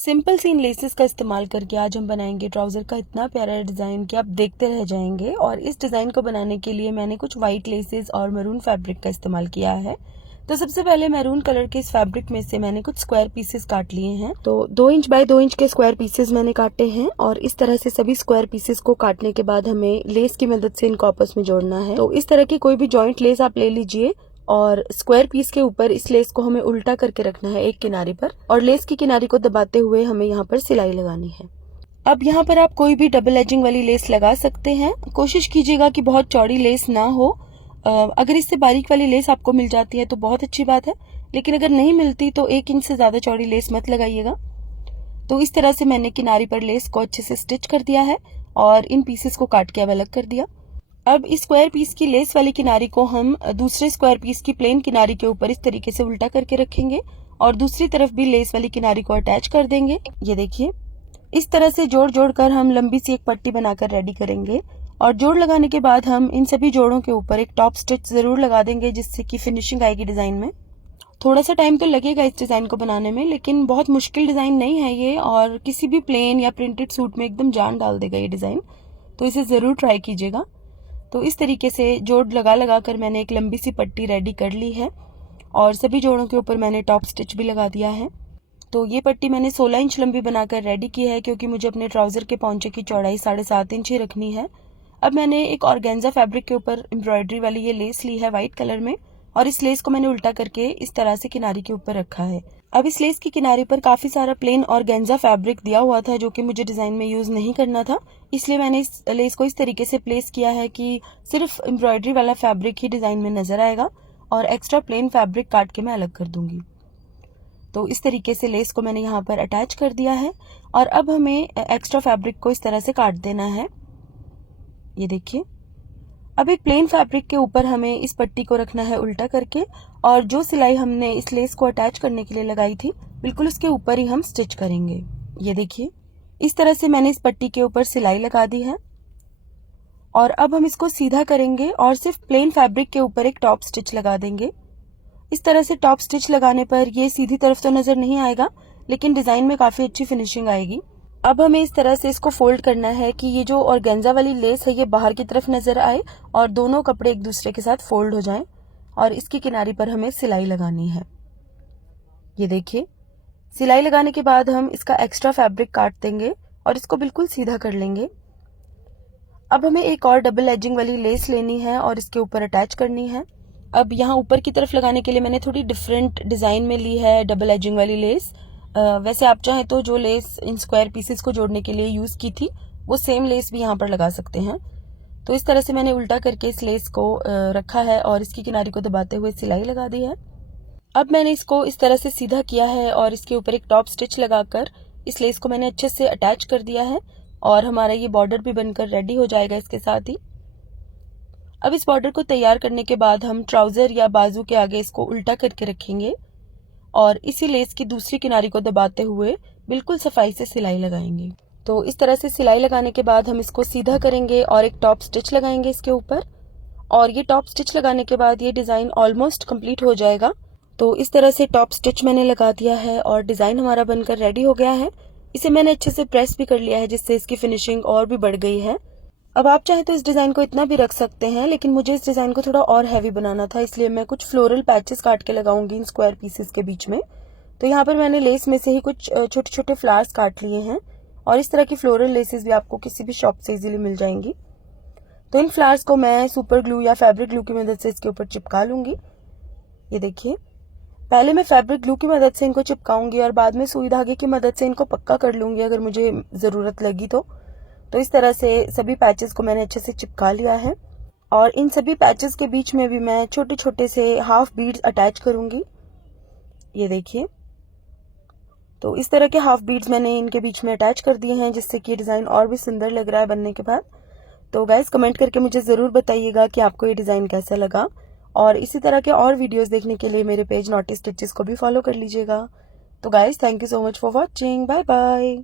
Simple सी इन laces का इस्तेमाल करके आज हम बनाएंगे ट्राउज़र का इतना प्यारा डिज़ाइन कि आप देखते रह जाएंगे। और इस डिज़ाइन को बनाने के लिए मैंने कुछ वाइट लेसेस और मैरून फैब्रिक का इस्तेमाल किया है। तो सबसे पहले मैरून कलर के इस फैब्रिक में से मैंने कुछ स्क्वायर पीसेस काट लिए हैं। तो 2 इंच बाय 2 इंच के स्क्वायर पीसेस मैंने काटे हैं और इस तरह से सभी स्क्वायर पीसेस को काटने के बाद हमें लेस की मदद से इनको आपस में जोड़ना है। तो इस तरह की कोई भी जॉइंट लेस आप ले लीजिए और स्क्वायर पीस के ऊपर इस लेस को हमें उल्टा करके रखना है एक किनारे पर, और लेस की किनारे को दबाते हुए हमें यहाँ पर सिलाई लगानी है। अब यहाँ पर आप कोई भी डबल एजिंग वाली लेस लगा सकते हैं। कोशिश कीजिएगा कि बहुत चौड़ी लेस ना हो। अगर इससे बारीक वाली लेस आपको मिल जाती है तो बहुत अच्छी बात है, लेकिन अगर नहीं मिलती तो 1 इंच से ज्यादा चौड़ी लेस मत लगाइएगा। तो इस तरह से मैंने किनारे पर लेस को अच्छे से स्टिच कर दिया है और इन पीसेस को काट के अब अलग कर दिया। अब इस स्क्वायर पीस की लेस वाली किनारी को हम दूसरे स्क्वायर पीस की प्लेन किनारी के ऊपर इस तरीके से उल्टा करके रखेंगे और दूसरी तरफ भी लेस वाली किनारी को अटैच कर देंगे। ये देखिए, इस तरह से जोड़ जोड़ कर हम लंबी सी एक पट्टी बनाकर रेडी करेंगे। और जोड़ लगाने के बाद हम इन सभी जोड़ों के ऊपर एक टॉप स्टिच जरूर लगा देंगे, जिससे कि फिनिशिंग आएगी डिजाइन में। थोड़ा सा टाइम तो लगेगा इस डिजाइन को बनाने में, लेकिन बहुत मुश्किल डिजाइन नहीं है ये, और किसी भी प्लेन या प्रिंटेड सूट में एकदम जान डाल देगा ये डिजाइन। तो इसे जरूर ट्राई कीजिएगा। तो इस तरीके से जोड़ लगा लगा कर मैंने एक लंबी सी पट्टी रेडी कर ली है और सभी जोड़ों के ऊपर मैंने टॉप स्टिच भी लगा दिया है। तो ये पट्टी मैंने 16 इंच लंबी बनाकर रेडी की है, क्योंकि मुझे अपने ट्राउजर के पौंचे की चौड़ाई 7.5 इंच ही रखनी है। अब मैंने एक ऑर्गेन्जा फैब्रिक के ऊपर एम्ब्रॉयडरी वाली ये लेस ली है व्हाइट कलर में, और इस लेस को मैंने उल्टा करके इस तरह से किनारे के ऊपर रखा है। अब इस लेस की किनारे पर काफी सारा प्लेन ऑर्गेन्जा फैब्रिक दिया हुआ था, जो कि मुझे डिजाइन में यूज नहीं करना था, इसलिए मैंने इस लेस को इस तरीके से प्लेस किया है कि सिर्फ एम्ब्रॉयडरी वाला फैब्रिक ही डिजाइन में नजर आएगा और एक्स्ट्रा प्लेन फैब्रिक काट के मैं अलग कर दूंगी। तो इस तरीके से लेस को मैंने यहाँ पर अटैच कर दिया है और अब हमें एक्स्ट्रा फैब्रिक को इस तरह से काट देना है। ये देखिए, अब एक प्लेन फैब्रिक के ऊपर हमें इस पट्टी को रखना है उल्टा करके, और जो सिलाई हमने इस लेस को अटैच करने के लिए लगाई थी बिल्कुल उसके ऊपर ही हम स्टिच करेंगे। ये देखिए, इस तरह से मैंने इस पट्टी के ऊपर सिलाई लगा दी है और अब हम इसको सीधा करेंगे और सिर्फ प्लेन फैब्रिक के ऊपर एक टॉप स्टिच लगा देंगे। इस तरह से टॉप स्टिच लगाने पर ये सीधी तरफ तो नजर नहीं आएगा, लेकिन डिजाइन में काफी अच्छी फिनिशिंग आएगी। अब हमें इस तरह से इसको फोल्ड करना है कि ये जो ऑर्गेन्जा वाली लेस है ये बाहर की तरफ नजर आए और दोनों कपड़े एक दूसरे के साथ फोल्ड हो जाएं, और इसकी किनारी पर हमें सिलाई लगानी है। ये देखिए, सिलाई लगाने के बाद हम इसका एक्स्ट्रा फैब्रिक काट देंगे और इसको बिल्कुल सीधा कर लेंगे। अब हमें एक और डबल एजिंग वाली लेस लेनी है और इसके ऊपर अटैच करनी है। अब यहाँ ऊपर की तरफ लगाने के लिए मैंने थोड़ी डिफरेंट डिजाइन में ली है डबल एजिंग वाली लेस। वैसे आप चाहें तो जो लेस इन स्क्वायर पीसेस को जोड़ने के लिए यूज की थी वो सेम लेस भी यहाँ पर लगा सकते हैं। तो इस तरह से मैंने उल्टा करके इस लेस को रखा है और इसकी किनारी को दबाते हुए सिलाई लगा दी है। अब मैंने इसको इस तरह से सीधा किया है और इसके ऊपर एक टॉप स्टिच लगाकर इस लेस को मैंने अच्छे से अटैच कर दिया है और हमारा ये बॉर्डर भी बनकर रेडी हो जाएगा इसके साथ ही। अब इस बॉर्डर को तैयार करने के बाद हम ट्राउजर या बाजू के आगे इसको उल्टा करके रखेंगे और इसी लेस की दूसरी किनारी को दबाते हुए बिल्कुल सफाई से सिलाई लगाएंगे। तो इस तरह से सिलाई लगाने के बाद हम इसको सीधा करेंगे और एक टॉप स्टिच लगाएंगे इसके ऊपर, और ये टॉप स्टिच लगाने के बाद ये डिजाइन ऑलमोस्ट कंप्लीट हो जाएगा। तो इस तरह से टॉप स्टिच मैंने लगा दिया है और डिजाइन हमारा बनकर रेडी हो गया है। इसे मैंने अच्छे से प्रेस भी कर लिया है, जिससे इसकी फिनिशिंग और भी बढ़ गई है। अब आप चाहे तो इस डिजाइन को इतना भी रख सकते हैं, लेकिन मुझे इस डिजाइन को थोड़ा और हैवी बनाना था, इसलिए मैं कुछ फ्लोरल पैचेस काट के लगाऊंगी इन स्क्वायर पीसेस के बीच में। तो यहाँ पर मैंने लेस में से ही कुछ छोटे छोटे फ्लावर्स काट लिए हैं और इस तरह की फ्लोरल लेसेस भी आपको किसी भी शॉप से इजीली मिल जाएंगी। तो इन फ्लावर्स को मैं सुपर ग्लू या फैब्रिक ग्लू की मदद से इसके ऊपर चिपका लूंगी। ये देखिए, पहले मैं फैब्रिक ग्लू की मदद से इनको चिपकाऊंगी और बाद में सुई धागे की मदद से इनको पक्का कर लूंगी अगर मुझे जरूरत लगी तो। इस तरह से सभी पैचेस को मैंने अच्छे से चिपका लिया है और इन सभी पैचेस के बीच में भी मैं छोटे छोटे से हाफ बीड्स अटैच करूंगी। ये देखिए, तो इस तरह के हाफ बीड्स मैंने इनके बीच में अटैच कर दिए हैं, जिससे कि डिजाइन और भी सुंदर लग रहा है बनने के बाद। तो गाइस, कमेंट करके मुझे जरूर बताइएगा कि आपको ये डिजाइन कैसा लगा, और इसी तरह के और वीडियोस देखने के लिए मेरे पेज नॉटी स्टिचेस को भी फॉलो कर लीजिएगा। तो guys, thank you so much for watching. Bye bye.